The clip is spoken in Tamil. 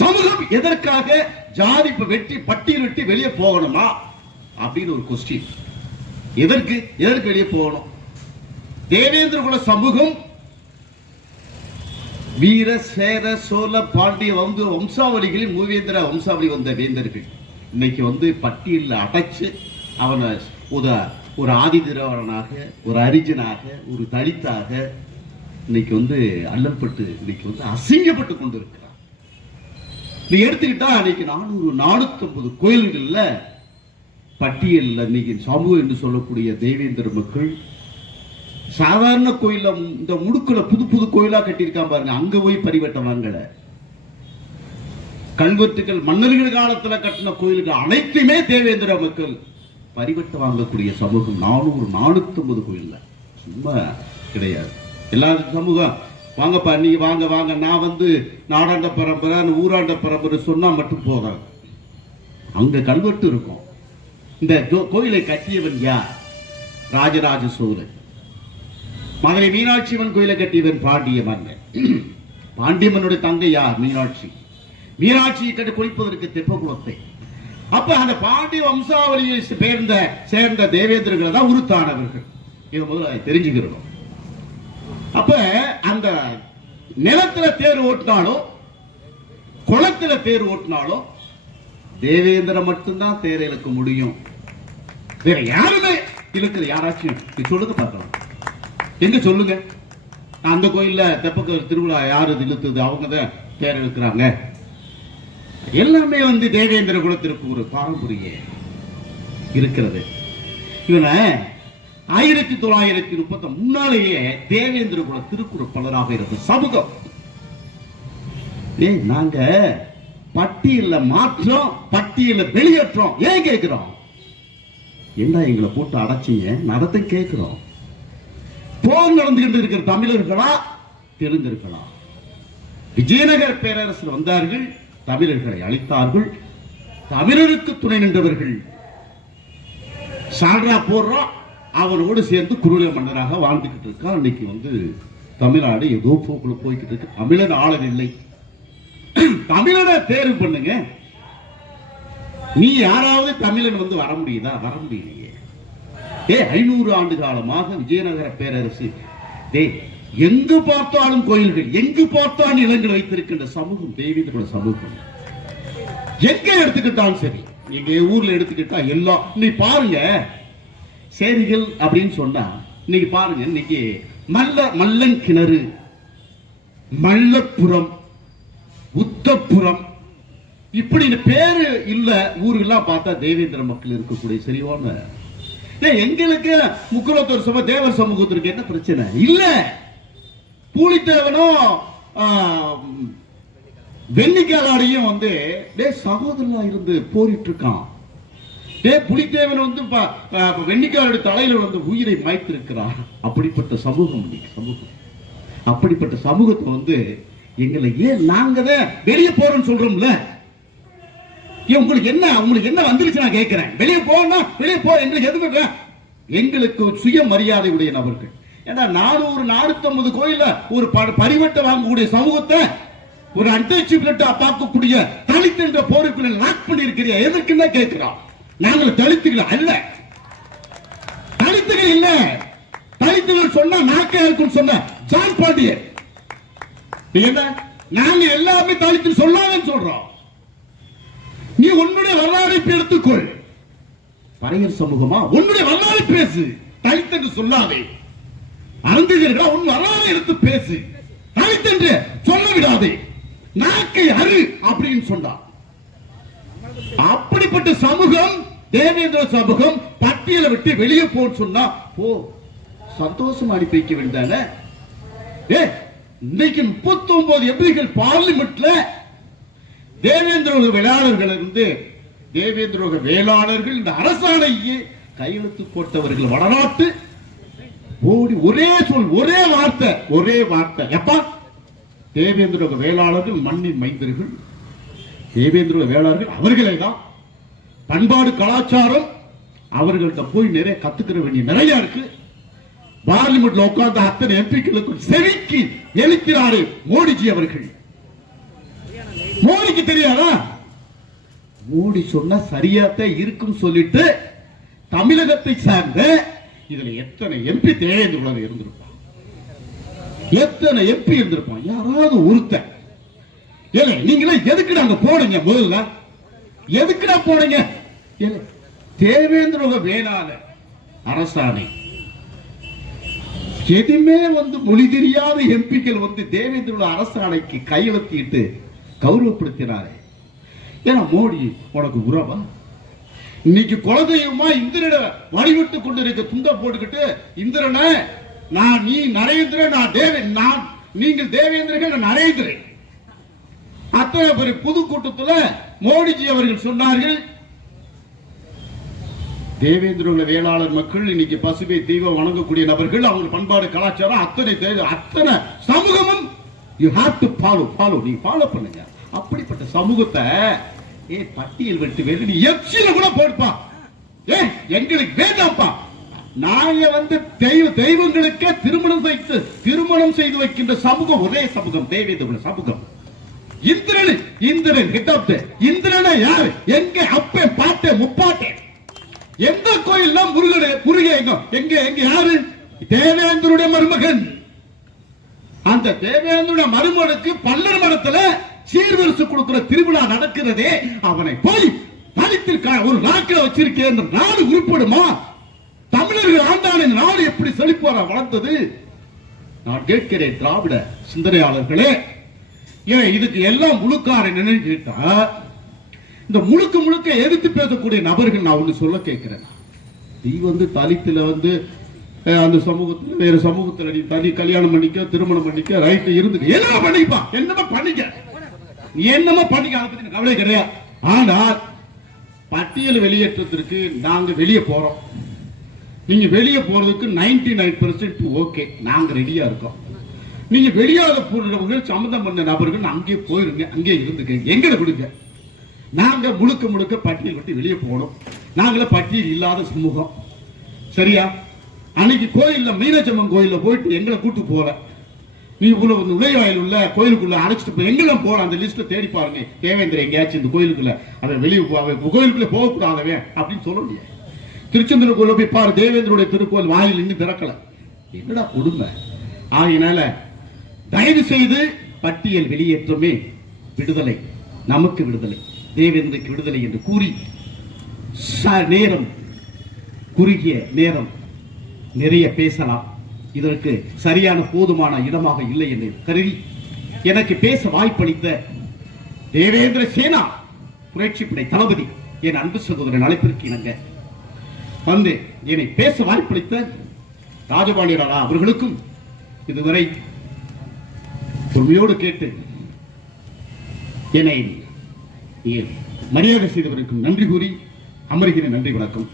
சமூகம் எதற்காக ஜாதி வெட்டி பட்டியல் வெட்டி வெளியே போகணுமா அப்படின்னு ஒரு கொஸ்டின். எதற்கு வெளியே போகணும்? தேவேந்திர குல சமூகம் வீர சேர சோழ பாண்டிய வம்சாவளிகளில் மூவேந்திர வம்சாவளி வந்த வேந்தர்கள் இன்னைக்கு பட்டியலில் அடைச்சு அவனை ஒரு ஆதி திராவிடனாக, ஒரு அரிஜனாக, ஒரு தலித்தாக இன்னைக்கு அல்லல்பட்டு இன்னைக்கு அசிங்கப்பட்டு கொண்டிருக்கிறார். நீ எடுத்துக்கிட்டா இன்னைக்கு 450 கோயில்கள்ல பட்டியல் இன்னைக்கு சமூகம் என்று சொல்லக்கூடிய தேவேந்திர மக்கள் சாதாரண கோயில இந்த முடுக்குல புது கோயிலா கட்டியிருக்கான் பாருங்க, அங்க போய் பரிவட்டம் வாங்கல. கல்வெட்டுகள் மன்னர்கள் காலத்துல கட்டின கோயில்கள் அனைத்துமே தேவேந்திர மக்கள் பரிவட்டம் வாங்கக்கூடிய சமூகம் 450 கோயில்ல சும்மா கிடையாது. எல்லா சமூகம் வாங்கப்பா நீங்க வாங்க நான் நாடாண்ட பரம்பரை ஊராண்ட பரம்பரை சொன்னா மட்டும் போகாது. அங்க கல்வெட்டு இருக்கும். இந்த கோயிலை கட்டியவன் யார்? ராஜராஜ சோழன். மதுரை மீனாட்சி அம்மன் கோயிலை கட்டியவன் பாண்டிய மன்னன். பாண்டியம்மனுடைய தங்கை யார்? மீனாட்சியை கட்டி குளிப்பதற்கு தெப்பகுளத்தை. அப்ப அந்த பாண்டிய வம்சாவளியை சேர்ந்த தேவேந்திரர்கள் தான் உருத்தானவர்கள். இது முதல்ல தெரிஞ்சுக்கிறோம். அப்ப அந்த நிலத்துல தேர் ஓட்டினாலும் குளத்துல தேர் ஓட்டினாலும் தேவேந்திர மட்டும்தான் தேர் இழுக்க முடியும். வேற யாருமே இழுக்கிற யாராச்சும் சொல்லுங்க பார்க்கலாம். எங்க சொல்லுங்க? அந்த கோயில்ல தெப்பக்க திருவிழா யாரு இழுத்தது? அவங்க தான் தேர் இழுக்கிறாங்க. எல்லாமே தேவேந்திர குலத்திற்கு ஒரு பாரம்பரியம் இருக்கிறது. இவனை 1930 முன்னாலேயே தேவேந்திர குல திருக்குறள் பலராக இருந்த சமூகம் நாங்க பட்டியல மாற்றம், பட்டியல வெளியேற்றோம். ஏன் கேட்கிறோம்? என்ன எங்களை போட்டு அடைச்சிங்க நடத்த கேட்கிறோம். போர் நடந்துகிட்டு இருக்கிற தமிழர்களா தெலுங்கர்களா? விஜயநகர பேரரசர் வந்தார்கள், தமிழர்களை அழித்தார்கள். தமிழருக்கு துணை நின்றவர்கள் சான்றா போடுறோம், அவனோடு சேர்ந்து குறுநில மன்னராக வாழ்ந்துகிட்டு இருக்கா. இன்னைக்கு தமிழ்நாடு ஏதோ போக்குல போய்கிட்டு இருக்கு. தமிழன் ஆளவில்லை. தமிழனை தேர்வு பண்ணுங்க. நீ யாராவது தமிழன் வர முடியுதா? வர முடியலையே. 500 ஆண்டு காலமாக விஜயநகர பேரரசு எங்கு பார்த்தாலும் கோயில்கள், எங்கு பார்த்தாலும் நிலங்கள் வைத்திருக்கின்ற சமூகம் தேவேந்திர குல சமூகம். எங்க எடுத்துக்கிட்டாலும் சரி, எங்க ஊர்ல எடுத்துக்கிட்டா எல்லாம் நீ பாருங்க. சேரிகள் அப்படின்னு சொன்னா இன்னைக்கு பாருங்க, இன்னைக்கு மல்லன் கிணறு, மல்லப்புறம், உத்தப்புறம் இப்படி பேரு இல்ல ஊர்கள்லாம் பார்த்தா தேவேந்திர மக்கள் இருக்கக்கூடிய சரியான. எங்களுக்கு முக்குலத்தோர் சமூக தேவர் சமூகத்திற்கு என்ன பிரச்சனை இல்ல. பூலித்தேவனும் வெண்ணிக்காலாடையும் சகோதரனா இருந்து போரிட்டு இருக்கான். புலித்தேவன் வெண்ணிக்காலுடைய தலையில உயிரை மாய்த்திருக்கிறான். அப்படிப்பட்ட சமூகம் அப்படிப்பட்ட சமூகத்தை எங்களை ஏன் நாங்க வெளியே போறோம்னு சொல்றோம்ல. உங்களுக்கு என்ன வந்துருச்சு நான் கேட்கிறேன். வெளியே போனா வெளியே போ. எங்களுக்கு எதுவுமே எங்களுக்கு சுய மரியாதை உடைய நபர்கள். ஏன்னா 450 கோயில ஒரு பரிவட்ட வாங்கக்கூடிய சமூகத்தை ஒரு அன்டச்சபிலிட்டா பார்க்கக்கூடிய தலித் என்ற போருக்குள்ள லாக் பண்ணி இருக்கிறீங்க. எதற்குன்னு கேட்கிறோம். நாங்கள் தலித்துகள் அல்ல, தலித்துகள் இல்ல. தலித்துகள் சொன்னா நாக்கே இருக்கும் சொன்ன ஜான் பாண்டியன். என்ன நாங்க எல்லாமே தலித்து சொல்லாதன்னு சொல்றோம். நீ உன்னுடைய வரலாறை எடுத்துக்கொள். பறையர் சமூகமா உன்னுடைய வரலாறு பேசு. தலித் என்று சொல்லாதே. அருந்ததியர்களா உன் வரலாறு எடுத்து பேசு. தலித் என்று சொல்ல விடாதே. நாக்கை அரு அப்படின்னு சொன்னார். அப்படிப்பட்ட சமூகம் தேவேந்திர சமூகம் பட்டியலை விட்டு வெளியே போன்னு சொன்னா போ, சந்தோஷம் அனுப்பி வைக்க வேண்டானே. இன்னைக்கு 39 எம்பிகள் பார்லிமெண்ட்ல தேவேந்திர வேளாளர்கள் தேவேந்திர வேளாளர்கள் இந்த அரசாணையை கையெழுத்து போட்டவர்கள் வடநாட்டு ஓடி ஒரே சொல், ஒரே வார்த்தை எப்பா தேவேந்திர வேளாளர்கள் மண்ணின் மைந்தர்கள். தேவேந்திர வேளாளர்கள் அவர்களே தான். பண்பாடு கலாச்சாரம் அவர்கள்ட்ட போய் நிறைய கத்துக்கிற வேண்டிய நிறைய இருக்கு. பார்லிமெண்ட்ல உட்கார்ந்த அத்தனை எம்பிக்களுக்கு செவிக்கு எழுக்கிறாரு மோடிஜி அவர்கள். மோடிக்கு தெரியாதா? மோடி சொன்ன சரியாத்தான் இருக்கும் சொல்லிட்டு தமிழகத்தை சார்ந்த இதுல எத்தனை எம்பி தேவேந்திர இருந்திருப்பான், எத்தனை எம்பி இருந்திருப்பான். யாராவது ஒருத்தன் நீங்களே எதுக்கு நாங்க போனீங்க? முதல்ல எதுக்குடா போனீங்க? தேவேந்திர வேளாள அரசாணை எதுவுமே மொழி தெரியாத எம்பிக்கள் தேவேந்திர அரசாணைக்கு கையெழுத்திட்டு கௌரவப்படுத்தினாரே. ஏன்னா மோடி உனக்கு உறவா? இன்னைக்கு குலதெய்வமா இந்திரனை வழிவிட்டு கொண்டு இருக்க துண்ட போட்டுக்கிட்டு இந்திரனை நீ நரேந்திர நான் நீங்கள் தேவேந்திரர்கள் நான் நரேந்திரன். அத்தனை பெரிய பொதுக்கூட்டத்தில் மோடிஜி அவர்கள் சொன்னார்கள், தேவேந்திர வேளாளர் மக்கள் இன்னைக்கு பசுமை தெய்வம் வணங்கக்கூடிய நபர்கள், அவங்க பண்பாடு கலாச்சாரம் அத்தனை சமூகமும் யூ ஹேவ் டு ஃபாலோ நீ ஃபாலோ பண்ணுங்க. அப்படிப்பட்ட சமூகத்தை பட்டியல் விட்டு வெளியே எச்சில கூட போடுப்பா. எங்களுக்கு வேண்டாம்ப்பா. நாங்க தெய்வங்களுக்கே திருமணம் செய்து வைக்கின்ற சமூகம் ஒரே சமூகம் தேவேந்திர சமூகம். இந்திரன் ஹிட் ஆஃப் இந்திரனை யாரு? எங்க அப்பே பாட்டே முப்பாட்டே எந்த கோயில் முருகன் எங்க எங்க யாரு? தேவேந்திரனுடைய மருமகன். அந்த தேவேந்திர மருமகனுக்கு பல்லர் மரத்துல சீர்வரிசை கொடுக்கிற திருவிழா நடக்கிறதே, அவனை போய் தலித்திற்கான ஒரு நாட்களை வச்சிருக்கேன் நாடு உருப்படுமா? தமிழர்கள் ஆண்டான நாடு எப்படி செழிப்பார வளர்ந்தது? நான் கேட்கிறேன் திராவிட சிந்தனையாளர்களே, இதுக்கு எல்லாம் முழுக்கார நினைக்கிட்டா இந்த முழுக்க எதிர்த்து பேசக்கூடிய நபர்கள் நான் ஒண்ணு சொல்ல கேட்கிறேன். நீ தலித்துல அந்த சமூகத்தில் வேற சமூகத்தில் நீ தனி கல்யாணம் பண்ணிக்க திருமணம் பண்ணிக்க ரைட் இருந்து என்னமா பண்ணிப்பா, என்னமா பண்ணிக்க, என்னமா பண்ணிக்க, அதை பத்தி கவலை கிடையாது. ஆனால் பட்டியல் வெளியேற்றத்திற்கு நாங்க வெளியே போறோம். நீங்க வெளியே போறதுக்கு 99% ஓகே, நாங்க ரெடியா இருக்கோம். நீங்க வெளியாக போறவர்கள் சம்பந்தம் பண்ண நபர்கள் அங்கேயே போயிருங்க, அங்கேயே இருந்துக்க, எங்களை விடுங்க. நாங்க முழுக்க பட்டியல் விட்டு வெளியே போகணும். நாங்கள பட்டியல் இல்லாத சமூகம். சரியா? அன்னைக்கு கோயில்ல மீனாட்சம்மன் கோயில்ல போயிட்டு எங்களை கூட்டு போல, நீ நுழைவாயில் உள்ள கோயிலுக்குள்ள அழைச்சிட்டு போய் எங்கெல்லாம் போற அந்த லிஸ்ட தேடி பாருங்க. தேவேந்திர எங்கேயாச்சும் இந்த கோயிலுக்குள்ள அவன் வெளியே கோயிலுக்குள்ள போகக்கூடாதவன் அப்படின்னு சொல்ல முடியாது. திருச்செந்தூர் கோயில போய் பாரு, தேவேந்திரோட திருக்கோயில் வாயில் இன்னும் திறக்கல. என்னடா கொடுமை. ஆகினால தயவு செய்து பட்டியல் வெளியேற்றமே விடுதலை, நமக்கு விடுதலை, தேவேந்திரக்கு விடுதலை என்று கூறி நேரம் குறுகிய நேரம் நிறைய பேசலாம். இதற்கு சரியான போதுமான இடமாக இல்லை என்று கருதி எனக்கு பேச வாய்ப்பளித்த தேவேந்திர சேனா புரட்சிப்படை தளபதி என் அன்பு சகோதரன் அழைப்பிற்கு இணங்க என்னை பேச வாய்ப்பளித்த ராஜபாண்டிய ராணா அவர்களுக்கும் இதுவரை பொறுமையோடு கேட்டு என்னை மரியாதை செய்தவருக்கும் நன்றி கூறி அமர்கிறேன். நன்றி, வணக்கம்.